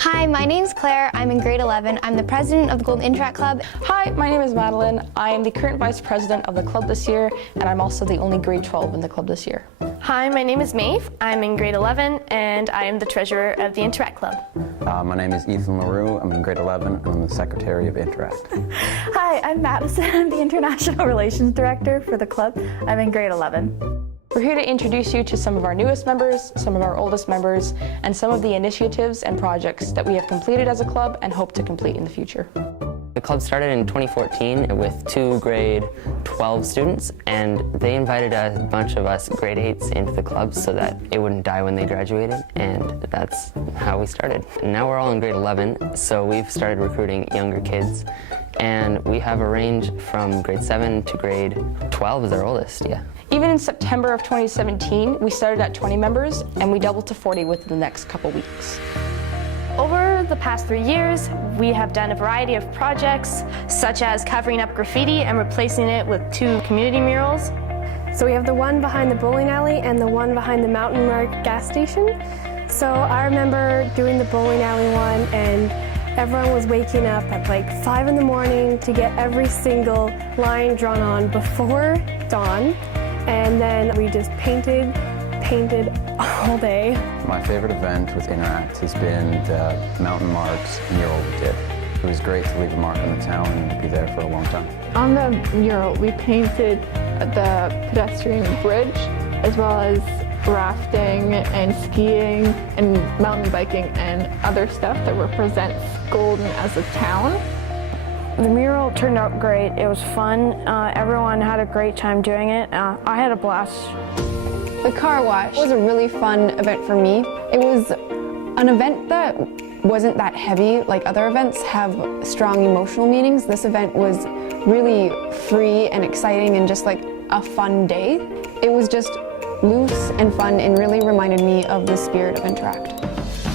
Hi, my name's Claire. I'm in grade 11. I'm the president of the Golden Interact Club. Hi, my name is Madeline. I am the current vice president of the club this year, and I'm also the only grade 12 in the club this year. Hi, my name is Maeve. I'm in grade 11, and I am the treasurer of the Interact Club. My name is Ethan LaRue. I'm in grade 11, and I'm the secretary of Interact. Hi, I'm Madison. I'm the international relations director for the club. I'm in grade 11. We're here to introduce you to some of our newest members, some of our oldest members, and some of the initiatives and projects that we have completed as a club and hope to complete in the future. The club started in 2014 with 2 grade 12 students, and they invited a bunch of us grade 8s into the club so that it wouldn't die when they graduated, and that's how we started. And now we're all in grade 11, so we've started recruiting younger kids, and we have a range from grade 7 to grade 12 is our oldest, yeah. Even in September of 2017, we started at 20 members, and we doubled to 40 within the next couple weeks. Over the past 3 years, we have done a variety of projects, such as covering up graffiti and replacing it with 2 community murals. So we have the one behind the bowling alley and the one behind the Mountain Mark gas station. So I remember doing the bowling alley one, and everyone was waking up at like 5 in the morning to get every single line drawn on before dawn. And then we just painted all day. My favorite event with Interact has been the Mountain Marks mural we did. It was great to leave a mark on the town and be there for a long time. On the mural, we painted the pedestrian bridge, as well as rafting and skiing and mountain biking and other stuff that represents Golden as a town. The mural turned out great. It was fun. Everyone had a great time doing it. I had a blast. The car wash was a really fun event for me. It was an event that wasn't that heavy. Like other events have strong emotional meanings. This event was really free and exciting and just like a fun day. It was just loose and fun and really reminded me of the spirit of Interact.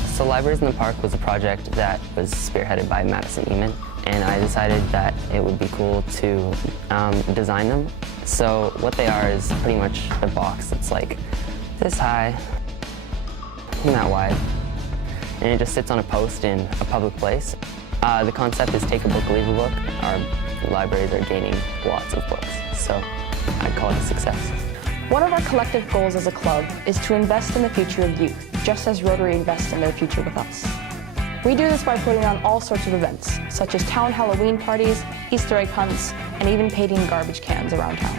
So Libraries in the Park was a project that was spearheaded by Madison Eamon, and I decided that it would be cool to design them. So what they are is pretty much a box that's like this high and that wide, and it just sits on a post in a public place. The concept is take a book, leave a book. Our libraries are gaining lots of books, so I'd call it a success. One of our collective goals as a club is to invest in the future of youth, just as Rotary invests in their future with us. We do this by putting on all sorts of events, such as town Halloween parties, Easter egg hunts, and even painting garbage cans around town.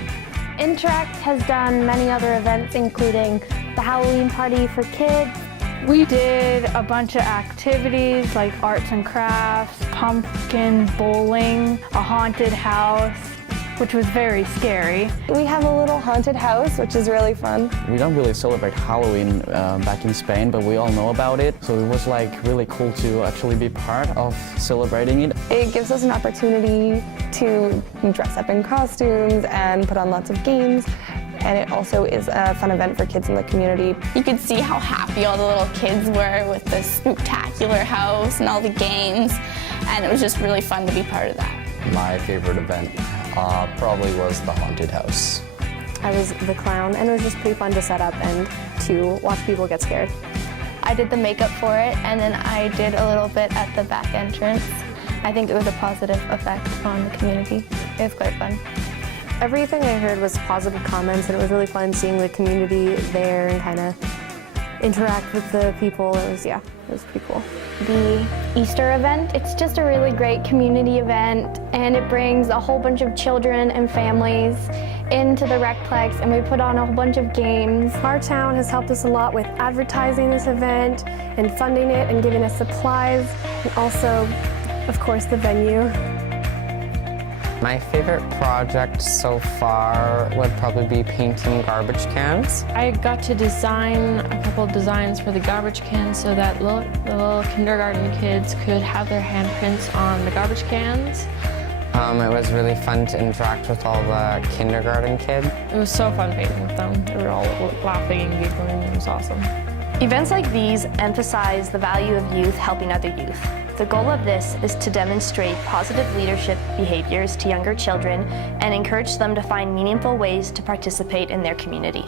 Interact has done many other events, including the Halloween party for kids. We did a bunch of activities like arts and crafts, pumpkin bowling, a haunted house, which was very scary. We have a little haunted house, which is really fun. We don't really celebrate Halloween back in Spain, but we all know about it. So it was like really cool to actually be part of celebrating it. It gives us an opportunity to dress up in costumes and put on lots of games. And it also is a fun event for kids in the community. You could see how happy all the little kids were with the spectacular house and all the games. And it was just really fun to be part of that. My favorite event probably was the haunted house. I was the clown, and it was just pretty fun to set up and to watch people get scared. I did the makeup for it, and then I did a little bit at the back entrance. I think it was a positive effect on the community. It was quite fun. Everything I heard was positive comments, and it was really fun seeing the community there and kind of interact with the people. It was pretty cool. The Easter event, it's just a really great community event, and it brings a whole bunch of children and families into the Recplex, and we put on a whole bunch of games. Our town has helped us a lot with advertising this event and funding it and giving us supplies, and also, of course, the venue. My favorite project so far would probably be painting garbage cans. I got to design a couple of designs for the garbage cans so that the little kindergarten kids could have their handprints on the garbage cans. It was really fun to interact with all the kindergarten kids. It was so fun painting with them. They were all laughing and giggling. It was awesome. Events like these emphasize the value of youth helping other youth. The goal of this is to demonstrate positive leadership behaviors to younger children and encourage them to find meaningful ways to participate in their community.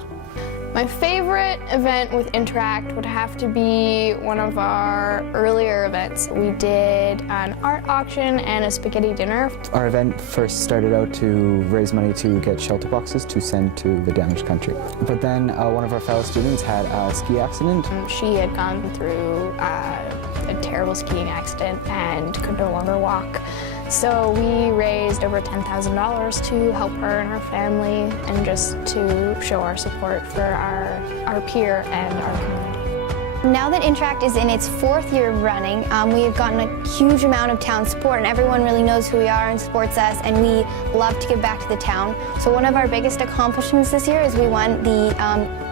My favorite event with Interact would have to be one of our earlier events. We did an art auction and a spaghetti dinner. Our event first started out to raise money to get shelter boxes to send to the damaged country. But then one of our fellow students had a ski accident. She had gone through a terrible skiing accident and could no longer walk. So we raised over $10,000 to help her and her family and just to show our support for our peer and our community. Now that Interact is in its 4th year of running, we have gotten a huge amount of town support, and everyone really knows who we are and supports us, and we love to give back to the town. So one of our biggest accomplishments this year is we won the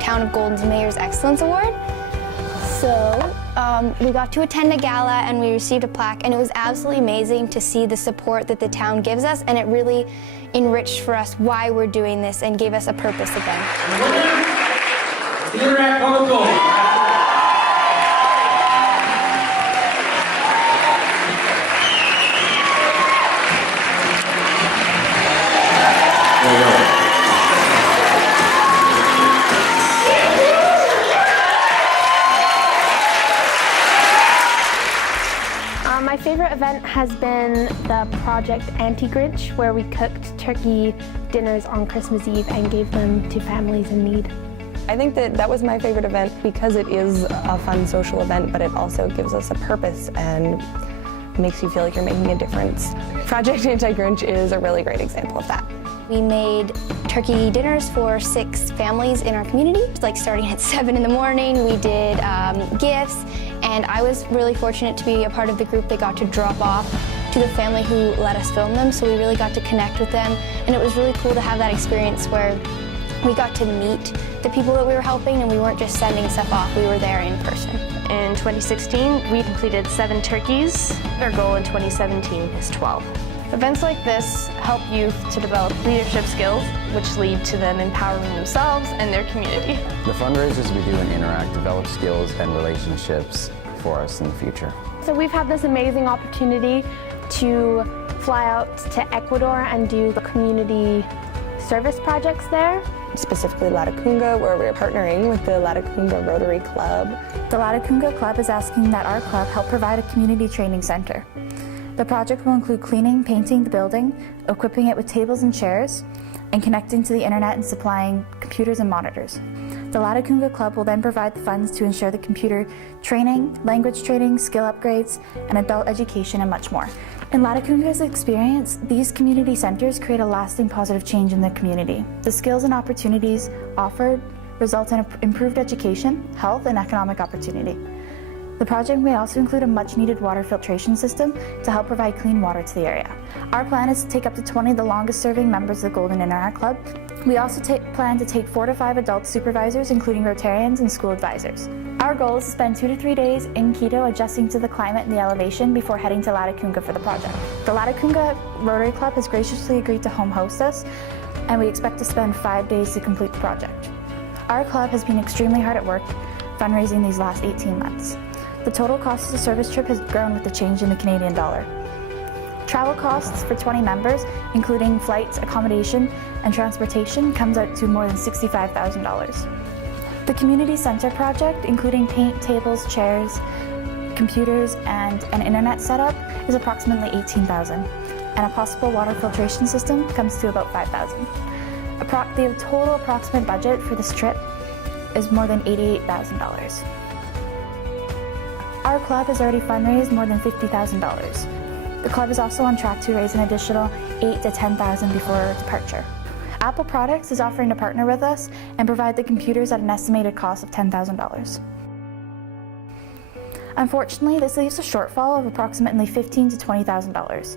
Town of Golden's Mayor's Excellence Award. So we got to attend a gala and we received a plaque, and it was absolutely amazing to see the support that the town gives us, and it really enriched for us why we're doing this and gave us a purpose again. My favorite event has been the Project Anti-Grinch, where we cooked turkey dinners on Christmas Eve and gave them to families in need. I think that was my favorite event because it is a fun social event, but it also gives us a purpose and makes you feel like you're making a difference. Project Anti-Grinch is a really great example of that. We made turkey dinners for 6 families in our community, like starting at 7 in the morning. We did gifts, and I was really fortunate to be a part of the group that got to drop off to the family who let us film them, so we really got to connect with them, and it was really cool to have that experience where we got to meet the people that we were helping, and we weren't just sending stuff off, we were there in person. In 2016, we completed 7 turkeys. Our goal in 2017 is 12. Events like this help youth to develop leadership skills, which lead to them empowering themselves and their community. The fundraisers we do in Interact develop skills and relationships for us in the future. So we've had this amazing opportunity to fly out to Ecuador and do the community service projects there. Specifically Latacunga, where we're partnering with the Latacunga Rotary Club. The Latacunga Club is asking that our club help provide a community training center. The project will include cleaning, painting the building, equipping it with tables and chairs, and connecting to the internet and supplying computers and monitors. The Latacunga Club will then provide the funds to ensure the computer training, language training, skill upgrades, and adult education, and much more. In Latacunga's experience, these community centers create a lasting positive change in the community. The skills and opportunities offered result in improved education, health, and economic opportunity. The project may also include a much-needed water filtration system to help provide clean water to the area. Our plan is to take up to 20 of the longest-serving members of the Golden Interact Club. We also plan to take 4 to 5 adult supervisors, including Rotarians and school advisors. Our goal is to spend 2 to 3 days in Quito adjusting to the climate and the elevation before heading to Latacunga for the project. The Latacunga Rotary Club has graciously agreed to home host us, and we expect to spend 5 days to complete the project. Our club has been extremely hard at work fundraising these last 18 months. The total cost of the service trip has grown with the change in the Canadian dollar. Travel costs for 20 members, including flights, accommodation, and transportation, comes out to more than $65,000. The community center project, including paint, tables, chairs, computers, and an internet setup, is approximately $18,000, and a possible water filtration system comes to about $5,000. The total approximate budget for this trip is more than $88,000. Our club has already fundraised more than $50,000. The club is also on track to raise an additional $8,000 to $10,000 before departure. Apple Products is offering to partner with us and provide the computers at an estimated cost of $10,000. Unfortunately, this leaves a shortfall of approximately $15,000 to $20,000.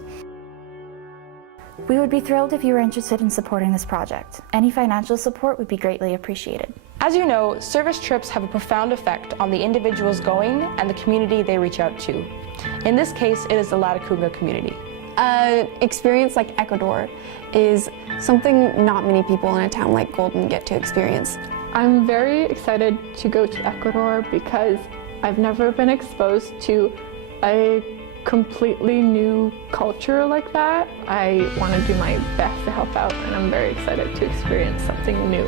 We would be thrilled if you were interested in supporting this project. Any financial support would be greatly appreciated. As you know, service trips have a profound effect on the individuals going and the community they reach out to. In this case, it is the Latacunga community. An experience like Ecuador is something not many people in a town like Golden get to experience. I'm very excited to go to Ecuador because I've never been exposed to a completely new culture like that. I want to do my best to help out, and I'm very excited to experience something new.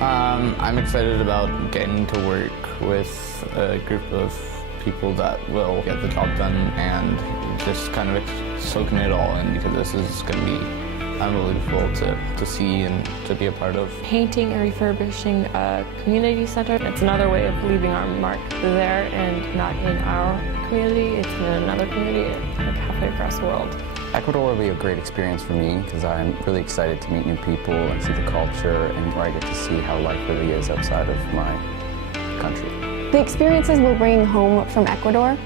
I'm excited about getting to work with a group of people that will get the job done and just kind of soaking it all in, because this is going to be unbelievable to see and to be a part of. Painting and refurbishing a community center, it's another way of leaving our mark there and not in our community, it's in another community like halfway across the world. Ecuador will be a great experience for me because I'm really excited to meet new people and see the culture, and where I get to see how life really is outside of my country. The experiences we're bringing home from Ecuador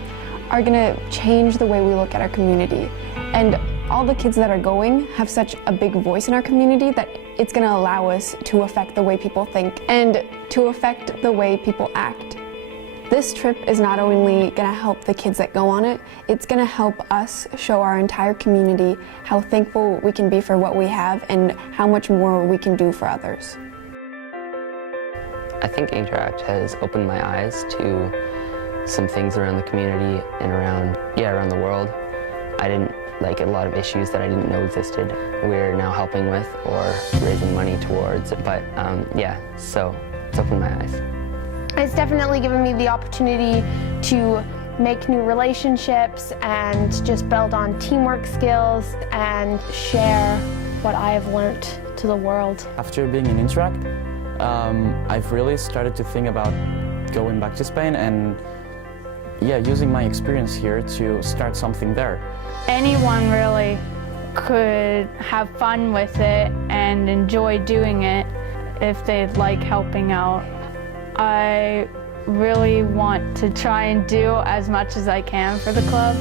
are going to change the way we look at our community. And all the kids that are going have such a big voice in our community that it's going to allow us to affect the way people think and to affect the way people act. This trip is not only going to help the kids that go on it, it's going to help us show our entire community how thankful we can be for what we have and how much more we can do for others. I think Interact has opened my eyes to some things around the community and around the world. I didn't like a lot of issues that I didn't know existed. We're now helping with or raising money towards, but so it's opened my eyes. It's definitely given me the opportunity to make new relationships and just build on teamwork skills and share what I have learned to the world. After being in Interact, I've really started to think about going back to Spain and using my experience here to start something there. Anyone really could have fun with it and enjoy doing it if they like helping out. I really want to try and do as much as I can for the club.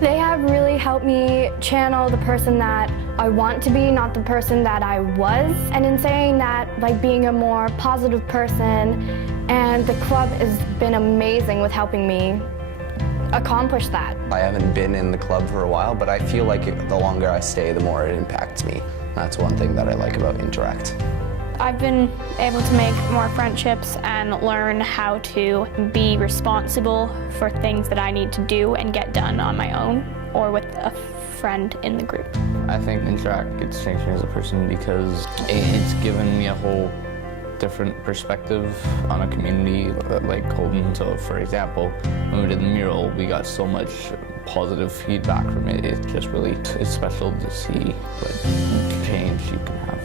They have really helped me channel the person that I want to be, not the person that I was. And in saying that, like being a more positive person, and the club has been amazing with helping me accomplish that. I haven't been in the club for a while, but I feel like the longer I stay, the more it impacts me. That's one thing that I like about Interact. I've been able to make more friendships and learn how to be responsible for things that I need to do and get done on my own or with a friend in the group. I think Interact gets changed me as a person because it's given me a whole different perspective on a community like Holden. So for example, when we did the mural, we got so much positive feedback from it. It's special to see what change you can have.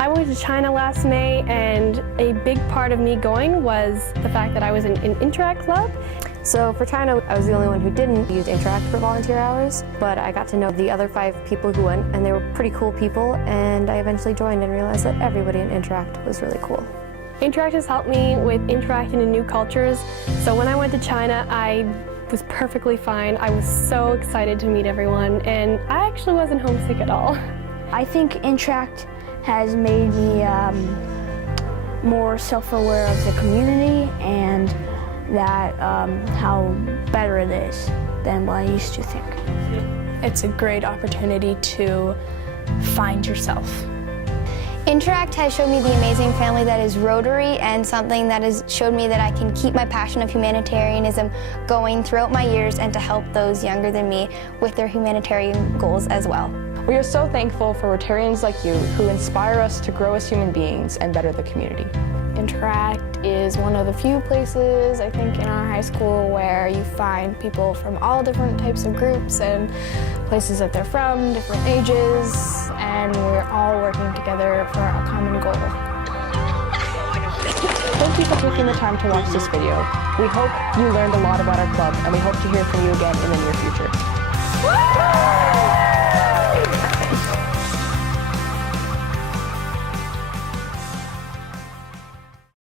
I went to China last May, and a big part of me going was the fact that I was in an Interact club. So for China, I was the only one who didn't use Interact for volunteer hours, but I got to know the other 5 people who went, and they were pretty cool people, and I eventually joined and realized that everybody in Interact was really cool. Interact has helped me with interacting in new cultures, so when I went to China, I was perfectly fine. I was so excited to meet everyone, and I actually wasn't homesick at all. I think Interact has made me more self-aware of the community and that how better it is than what I used to think. It's a great opportunity to find yourself. Interact has showed me the amazing family that is Rotary, and something that has showed me that I can keep my passion of humanitarianism going throughout my years and to help those younger than me with their humanitarian goals as well. We are so thankful for Rotarians like you who inspire us to grow as human beings and better the community. Interact is one of the few places, I think, in our high school where you find people from all different types of groups and places that they're from, different ages, and we're all working together for a common goal. Thank you for taking the time to watch this video. We hope you learned a lot about our club, and we hope to hear from you again in the near future.